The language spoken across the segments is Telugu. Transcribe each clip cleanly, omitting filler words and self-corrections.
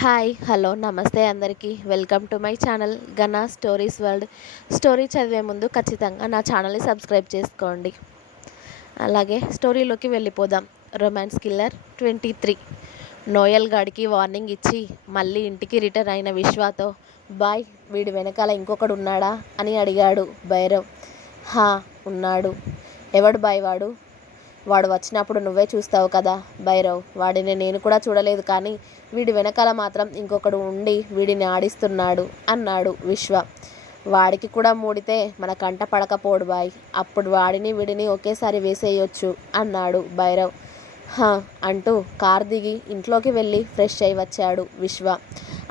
హాయ్ హలో నమస్తే అందరికీ welcome to my channel Gana stories world. Story చదివే ముందు ఖచ్చితంగా నా ఛానల్ని సబ్స్క్రైబ్ చేసుకోండి. అలాగే స్టోరీలోకి వెళ్ళిపోదాం. Romance killer 23. నోయల్ గాడికి వార్నింగ్ ఇచ్చి మళ్ళీ ఇంటికి రిటర్న్ అయిన విశ్వాతో, బాయ్ వీడి వెనకాల ఇంకొకడు ఉన్నాడా అని అడిగాడు భైరవ్. హా ఉన్నాడు. ఎవడు బాయ్ వాడు? వాడు వచ్చినప్పుడు నువ్వే చూస్తావు కదా భైరవ్. వాడిని నేను కూడా చూడలేదు, కానీ వీడి వెనకాల మాత్రం ఇంకొకడు ఉండి వీడిని ఆడిస్తున్నాడు అన్నాడు విశ్వ. వాడికి కూడా మూడితే మన కంట పడకపోడు బాయ్. అప్పుడు వాడిని వీడిని ఒకేసారి వేసేయొచ్చు అన్నాడు భైరవ్. హా అంటూ కార్ దిగి ఇంట్లోకి వెళ్ళి ఫ్రెష్ అయి వచ్చాడు విశ్వ.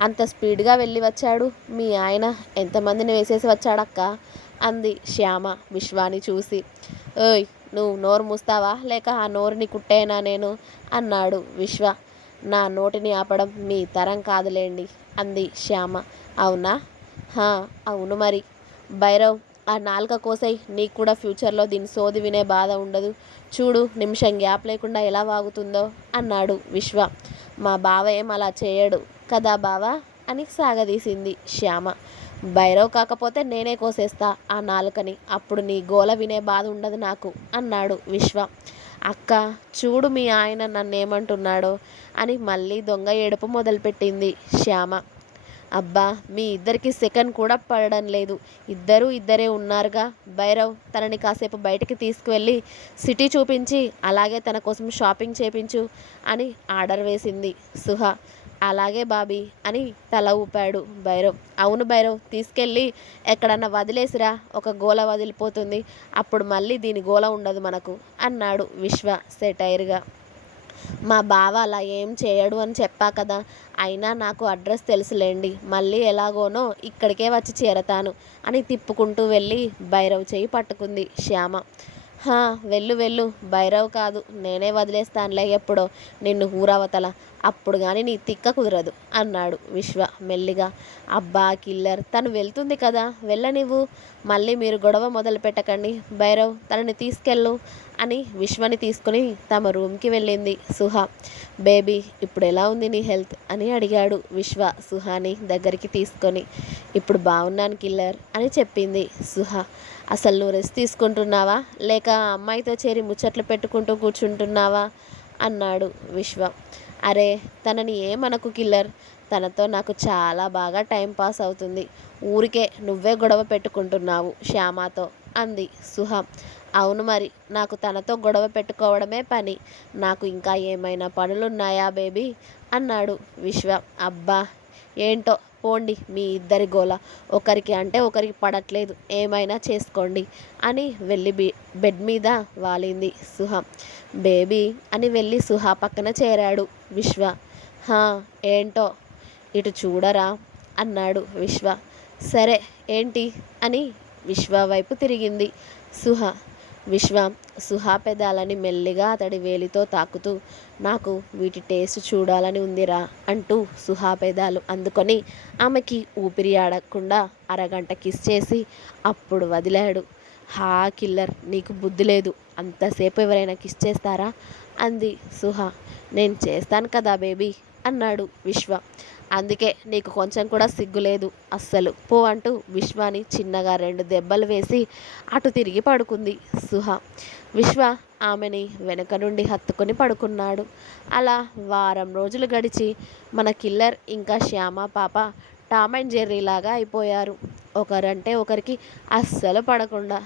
అంత స్పీడ్గా వెళ్ళి వచ్చాడు మీ ఆయన ఎంతమందిని వేసేసి వచ్చాడక్క అంది శ్యామ విశ్వాని చూసి. ఓయ్ నువ్వు నోరు మూస్తావా, లేక ఆ నోరుని కుట్టేనా నేను అన్నాడు విశ్వ. నా నోటిని ఆపడం మీ తరం కాదులేండి అంది శ్యామ. అవునా? హా అవును మరి. భైరవ్ ఆ నాలుక కోసై నీకు కూడా ఫ్యూచర్లో దీని సోది వినే బాధ ఉండదు. చూడు నిమిషం గ్యాప్ లేకుండా ఎలా వాగుతుందో అన్నాడు విశ్వ. మా బావ ఏం అలా చేయడు కదా బావా అని సాగదీసింది శ్యామ. భైరవ్ కాకపోతే నేనే కోసేస్తా ఆ నాలుకని, అప్పుడు నీ గోల వినే బాధ ఉండదు నాకు అన్నాడు విశ్వ. అక్క చూడు మీ ఆయన నన్నేమంటున్నాడో అని మళ్ళీ దొంగ ఏడుపు మొదలుపెట్టింది శ్యామ. అబ్బా మీ ఇద్దరికి సెకండ్ కూడా పడడం లేదు. ఇద్దరే ఉన్నారుగా. భైరవ్ తనని కాసేపు బయటికి తీసుకువెళ్ళి సిటీ చూపించి అలాగే తన కోసం షాపింగ్ చేపించు అని ఆర్డర్ వేసింది సుహ. అలాగే బాబీ అని తల ఊపాడు భైరవ్. అవును భైరవ్, తీసుకెళ్ళి ఎక్కడన్నా వదిలేసిరా, ఒక గోల వదిలిపోతుంది. అప్పుడు మళ్ళీ దీని గోల ఉండదు మనకు అన్నాడు విశ్వ సెటైర్గా. మా బావ అలా ఏం చేయడు అని చెప్పా కదా. అయినా నాకు అడ్రస్ తెలుసులేండి, మళ్ళీ ఎలాగోనో ఇక్కడికే వచ్చి చేరతాను అని తిప్పుకుంటూ వెళ్ళి భైరవ్ చేయి పట్టుకుంది శ్యామ. హా వెళ్ళు వెళ్ళు, భైరవ్ కాదు నేనే వదిలేస్తానులే ఎప్పుడో నిన్ను ఊరవతల, అప్పుడు కానీ నీ తిక్క కుదరదు అన్నాడు విశ్వ మెల్లిగా. అబ్బా కిల్లర్, తను వెళ్తుంది కదా వెళ్ళనివ్వు, మళ్ళీ మీరు గొడవ మొదలు పెట్టకండి. భైరవ్ తనని తీసుకెళ్ళు అని విశ్వని తీసుకుని తమ రూమ్కి వెళ్ళింది సుహ. బేబీ ఇప్పుడు ఎలా ఉంది నీ హెల్త్ అని అడిగాడు విశ్వ సుహాని దగ్గరికి తీసుకొని. ఇప్పుడు బాగున్నాను కిల్లర్ అని చెప్పింది సుహ. అసలు నువ్వు రెస్ట్ తీసుకుంటున్నావా, లేక అమ్మాయితో చేరి ముచ్చట్లు పెట్టుకుంటూ కూర్చుంటున్నావా అన్నాడు విశ్వ. అరే తనని ఏమనకు కిల్లర్, తనతో నాకు చాలా బాగా టైం పాస్ అవుతుంది. ఊరికే నువ్వే గొడవ పెట్టుకుంటున్నావు శ్యామతో అంది సుహ. అవును మరి, నాకు తనతో గొడవ పెట్టుకోవడమే పని. నాకు ఇంకా ఏమైనా పనులున్నాయా బేబీ అన్నాడు విశ్వ. అబ్బా ఏంటో పోండి మీ ఇద్దరి గోల, ఒకరికి అంటే ఒకరికి పడట్లేదు, ఏమైనా చేసుకోండి అని వెళ్ళి బెడ్ మీద వాలింది సుహ. బేబీ అని వెళ్ళి సుహ పక్కన చేరాడు విశ్వ. హా ఏంటో ఇటు చూడరా అన్నాడు విశ్వ. సరే ఏంటి అని విశ్వ వైపు తిరిగింది సుహ. విశ్వ సుహా పెదాలని మెల్లిగా అతడి వేలితో తాకుతూ, నాకు వీటి టేస్ట్ చూడాలని ఉందిరా అంటూ సుహా పెదాలు అందుకొని ఆమెకి ఊపిరి ఆడకుండా అరగంట కిస్ చేసి అప్పుడు వదిలాడు. హా కిల్లర్, నీకు బుద్ధి లేదు, అంతసేపు ఎవరైనా కిస్ చేస్తారా అంది సుహ. నేను చేస్తాను కదా బేబీ అన్నాడు విశ్వ. అందుకే నీకు కొంచెం కూడా సిగ్గులేదు అస్సలు, పో అంటూ విశ్వాని చిన్నగా 2 దెబ్బలు వేసి అటు తిరిగి పడుకుంది సుహ. విశ్వ ఆమెని వెనక నుండి హత్తుకొని పడుకున్నాడు. అలా వారం రోజులు గడిచి మన కిల్లర్ ఇంకా శ్యామ పాప టామ్ అండ్ జెర్రీ లాగా అయిపోయారు. ఒకరంటే ఒకరికి అస్సలు పడకుండా.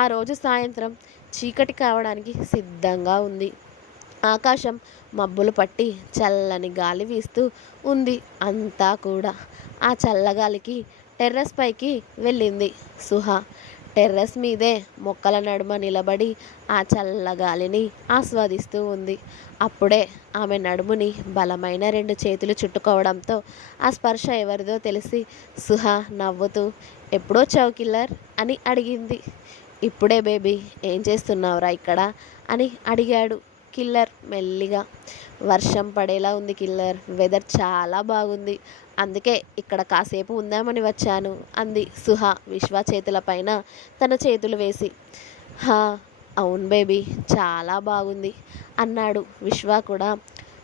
ఆ రోజు సాయంత్రం చీకటి కావడానికి సిద్ధంగా ఉంది. ఆకాశం మబ్బులు పట్టి చల్లని గాలి వీస్తూ ఉంది అంతా కూడా. ఆ చల్లగాలికి టెర్రస్ పైకి వెళ్ళింది సుహ. టెర్రస్ మీదే మొక్కల నడుమ నిలబడి ఆ చల్లగాలిని ఆస్వాదిస్తూ ఉంది. అప్పుడే ఆమె నడుముని బలమైన 2 చేతులు చుట్టుకోవడంతో ఆ స్పర్శ ఎవరిదో తెలిసి సుహ నవ్వుతూ, ఎప్పుడొచ్చావు కిల్లర్ అని అడిగింది. ఇప్పుడే బేబీ, ఏం చేస్తున్నావురా ఇక్కడ అని అడిగాడు కిల్లర్ మెల్లిగా. వర్షం పడేలా ఉంది కిల్లర్, వెదర్ చాలా బాగుంది, అందుకే ఇక్కడ కాసేపు ఉందామని వచ్చాను అంది సుహ విశ్వ చేతుల పైన తన చేతులు వేసి. హా అవును బేబీ చాలా బాగుంది అన్నాడు విశ్వ కూడా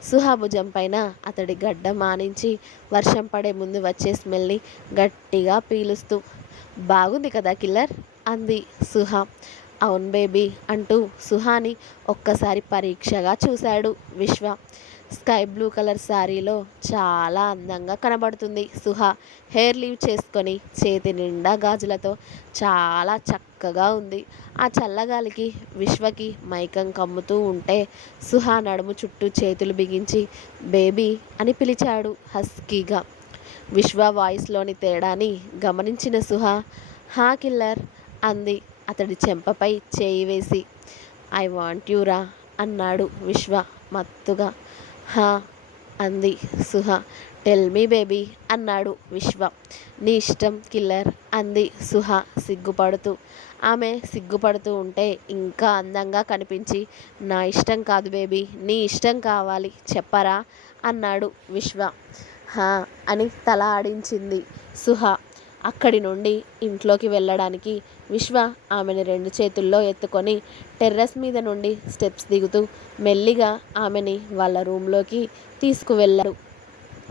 సుహా భుజం పైన అతడి గడ్డ మానించి వర్షం పడే ముందు వచ్చే స్మెల్ని గట్టిగా పీలుస్తూ, బాగుంది కదా కిల్లర్ అంది సుహా. అవును బేబీ అంటూ సుహాని ఒక్కసారి పరీక్షగా చూశాడు విశ్వ. స్కై బ్లూ కలర్ శారీలో చాలా అందంగా కనబడుతుంది సుహా. హెయిర్ లీవ్ చేసుకొని చేతి నిండా గాజులతో చాలా చక్కగా ఉంది. ఆ చల్లగాలికి విశ్వకి మైకం కమ్ముతూ ఉంటే సుహా నడుము చుట్టూ చేతులు బిగించి బేబీ అని పిలిచాడు హస్కీగా. విశ్వ వాయిస్లోని తేడాని గమనించిన సుహా హా కిల్లర్ అంది అతడి చెంపపై చేయి వేసి. ఐ వాంట్ యూరా అన్నాడు విశ్వ మత్తుగా. హా అంది సుహ. టెల్ మీ బేబీ అన్నాడు విశ్వ. నీ ఇష్టం కిల్లర్ అంది సుహ సిగ్గుపడుతూ. ఆమె సిగ్గుపడుతూ ఉంటే ఇంకా అందంగా కనిపించి, నా ఇష్టం కాదు బేబీ, నీ ఇష్టం కావాలి చెప్పరా అన్నాడు విశ్వ. హా అని తల ఆడించింది సుహ. అక్కడి నుండి ఇంట్లోకి వెళ్ళడానికి విశ్వ ఆమెను 2 చేతుల్లో ఎత్తుకొని టెర్రస్ మీద నుండి స్టెప్స్ దిగుతూ మెల్లిగా ఆమెని వాళ్ళ రూమ్లోకి తీసుకువెళ్ళాడు.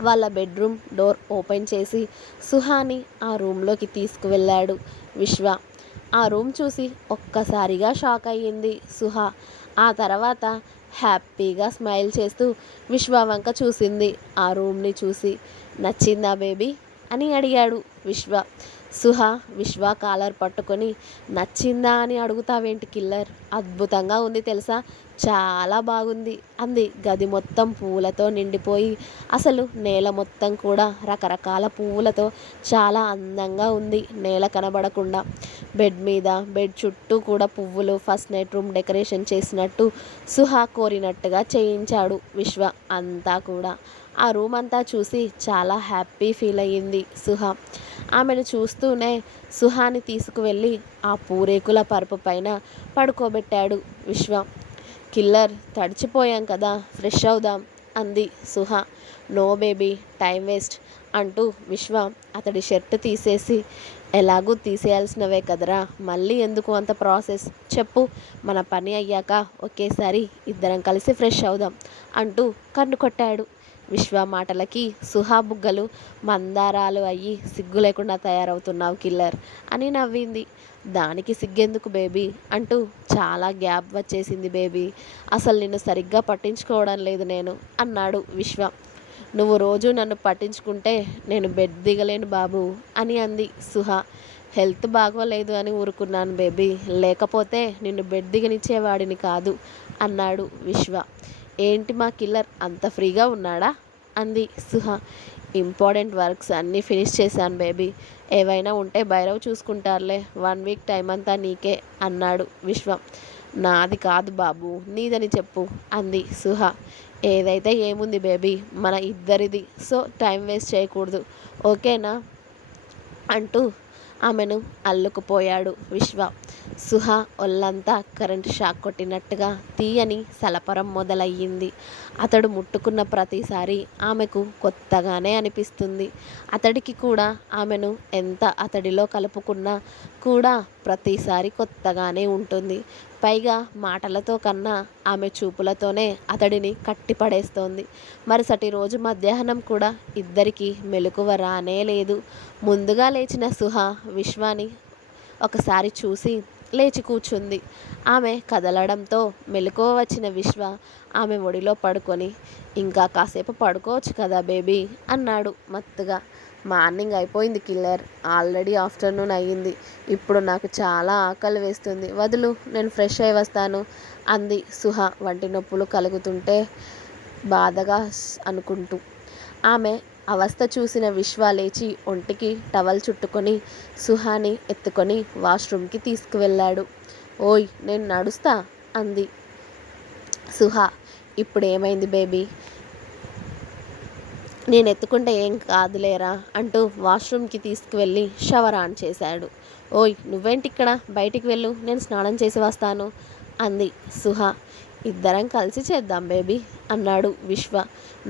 వాళ్ళ బెడ్రూమ్ డోర్ ఓపెన్ చేసి సుహాని ఆ రూమ్లోకి తీసుకువెళ్ళాడు విశ్వ. ఆ రూమ్ చూసి ఒక్కసారిగా షాక్ అయ్యింది సుహ. ఆ తర్వాత హ్యాపీగా స్మైల్ చేస్తూ విశ్వ వంక చూసింది. ఆ రూమ్ని చూసి నచ్చిందా బేబీ అని అడిగాడు విశ్వ. సుహ విశ్వ కాలర్ పట్టుకొని, నచ్చిందా అని అడుగుతావేంటి కిల్లర్, అద్భుతంగా ఉంది తెలుసా, చాలా బాగుంది అంది. గది మొత్తం పువ్వులతో నిండిపోయి అసలు నేల మొత్తం కూడా రకరకాల పువ్వులతో చాలా అందంగా ఉంది. నేల కనబడకుండా బెడ్ మీద బెడ్ చుట్టూ కూడా పువ్వులు ఫస్ట్ నైట్ రూమ్ డెకరేషన్ చేసినట్టు సుహ కోరినట్టుగా చేయించాడు విశ్వ. అంతా కూడా ఆ రూమ్ అంతా చూసి చాలా హ్యాపీ ఫీల్ అయ్యింది సుహ. ఆమెను చూస్తూనే సుహాని తీసుకువెళ్ళి ఆ పూరేకుల పరుపు పైన పడుకోబెట్టాడు విశ్వ. కిల్లర్ తడిచిపోయాం కదా, ఫ్రెష్ అవుదాం అంది సుహ. నో బేబీ, టైం వేస్ట్ అంటూ విశ్వ అతడి షర్ట్ తీసేసి, ఎలాగూ తీసేయాల్సినవే కదరా, మళ్ళీ ఎందుకు అంత ప్రాసెస్ చెప్పు, మన పని అయ్యాక ఒకేసారి ఇద్దరం కలిసి ఫ్రెష్ అవుదాం అంటూ కన్ను కొట్టాడు. విశ్వ మాటలకి సుహా బుగ్గలు మందారాలు అయ్యి, సిగ్గు లేకుండా తయారవుతున్నావు కిల్లర్ అని నవ్వింది. దానికి సిగ్గెందుకు బేబీ అంటూ చాలా గ్యాప్ వచ్చేసింది బేబీ, అసలు నిన్ను సరిగ్గా పట్టించుకోవడం లేదు నేను అన్నాడు విశ్వ. నువ్వు రోజు నన్ను పట్టించుకుంటే నేను బెడ్ దిగలేను బాబు అని అంది సుహ. హెల్త్ బాగోలేదు అని ఊరుకున్నాను బేబీ, లేకపోతే నిన్ను బెడ్ దిగనిచ్చేవాడిని కాదు అన్నాడు విశ్వ. ఏంటి మా కిల్లర్ అంత ఫ్రీగా ఉన్నాడా అంది సుహ. ఇంపార్టెంట్ వర్క్స్ అన్నీ ఫినిష్ చేశాను బేబీ, ఏవైనా ఉంటే భైరవ్ చూసుకుంటారులే, 1 వీక్ టైం అంతా నీకే అన్నాడు విశ్వ. నాది కాదు బాబు, నీదని చెప్పు అంది సుహ. ఏదైతే ఏముంది బేబీ, మన ఇద్దరిది, సో టైం వేస్ట్ చేయకూడదు ఓకేనా అంటూ ఆమెను అల్లుకుపోయాడు విశ్వ. సుహ ఒళ్ళంతా కరెంటు షాక్ కొట్టినట్టుగా తీయని సలపరం మొదలయ్యింది. అతడు ముట్టుకున్న ప్రతిసారి ఆమెకు కొత్తగానే అనిపిస్తుంది. అతడికి కూడా ఆమెను ఎంత అతడిలో కలుపుకున్నా కూడా ప్రతిసారి కొత్తగానే ఉంటుంది. పైగా మాటలతో కన్నా ఆమె చూపులతోనే అతడిని కట్టిపడేస్తోంది. మరుసటి రోజు మధ్యాహ్నం కూడా ఇద్దరికీ మెలకువ రానే లేదు. ముందుగా లేచిన సుహ విశ్వాని ఒకసారి చూసి లేచి కూర్చుంది. ఆమె కదలడంతో మెలకువ వచ్చిన విశ్వ ఆమె ఒడిలో పడుకొని, ఇంకా కాసేపు పడుకోవచ్చు కదా బేబీ అన్నాడు మత్తుగా. మార్నింగ్ అయిపోయింది కిల్లర్, ఆల్రెడీ ఆఫ్టర్నూన్ అయ్యింది, ఇప్పుడు నాకు చాలా ఆకలి వేస్తుంది, వదులు నేను ఫ్రెష్ అయి వస్తాను అంది సుహ వంటి నొప్పులు కలుగుతుంటే బాధగా అనుకుంటూ. ఆమె అవస్థ చూసిన విశ్వ లేచి ఒంటికి టవల్ చుట్టుకొని సుహాని ఎత్తుకొని వాష్రూమ్కి తీసుకువెళ్ళాడు. ఓయ్ నేను నడుస్తా అంది సుహ. ఇప్పుడు ఏమైంది బేబీ, నేను ఎత్తుకుంటే ఏం కాదులేరా అంటూ వాష్రూమ్కి తీసుకువెళ్ళి షవర్ ఆన్ చేశాడు. ఓయ్ నువ్వేంటి ఇక్కడ, బయటికి వెళ్ళు, నేను స్నానం చేసి వస్తాను అంది సుహ. ఇద్దరం కలిసి చేద్దాం బేబీ అన్నాడు విశ్వ.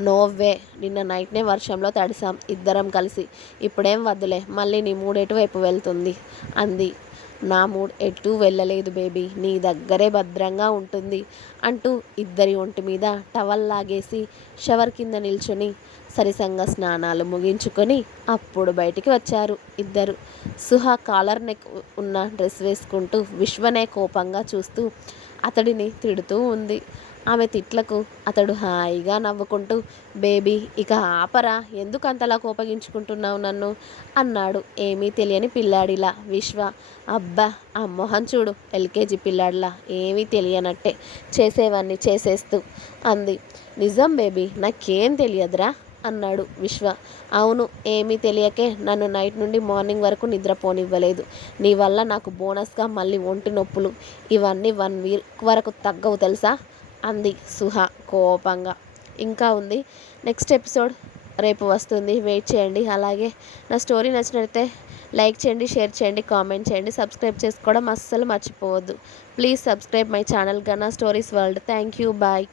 నోవే, నిన్న నైట్నే వర్షంలో తడిసాం ఇద్దరం కలిసి. ఇప్పుడేం వద్దులే, మళ్ళీ నీ మూడ్ ఎటువైపు వెళ్తుంది అంది. నా మూడ్ ఎటూ వెళ్ళలేదు బేబీ, నీ దగ్గరే భద్రంగా ఉంటుంది అంటూ ఇద్దరి ఒంటి మీద టవల్ లాగేసి షవర్ కింద నిల్చుని సరిసంగా స్నానాలు ముగించుకొని అప్పుడు బయటికి వచ్చారు ఇద్దరు. సుహా కాలర్ నెక్ ఉన్న డ్రెస్ వేసుకుంటూ విశ్వనే కోపంగా చూస్తూ అతడిని తిడుతూ ఉంది. ఆమె తిట్లకు అతడు హాయిగా నవ్వుకుంటూ, బేబీ ఇక ఆపరా, ఎందుకు అంతలా కోపగించుకుంటున్నావు నన్ను అన్నాడు ఏమీ తెలియని పిల్లాడిలా. విశ్వ, అబ్బా ఆ మొహం చూడు, ఎల్కేజీ పిల్లాడిలా ఏమీ తెలియనట్టే చేసేవన్నీ చేసేస్తూ అంది. నిజం బేబీ, నాకేం తెలియదురా అన్నాడు విశ్వ. అవును, ఏమీ తెలియకే నన్ను నైట్ నుండి మార్నింగ్ వరకు నిద్రపోనివ్వలేదు. నీ వల్ల నాకు బోనస్గా మళ్ళీ ఒంటి నొప్పులు. ఇవన్నీ 1 వీక్ వరకు తగ్గవు తెలుసా అంది సుహ కోపంగా. ఇంకా ఉంది, నెక్స్ట్ ఎపిసోడ్ రేపు వస్తుంది, వెయిట్ చేయండి. అలాగే నా స్టోరీ నచ్చినట్లయితే లైక్ చేయండి, షేర్ చేయండి, కామెంట్ చేయండి, సబ్స్క్రైబ్ చేసుకోవడం అస్సలు మర్చిపోవద్దు. Please subscribe my channel Gana stories world. Thank you, bye.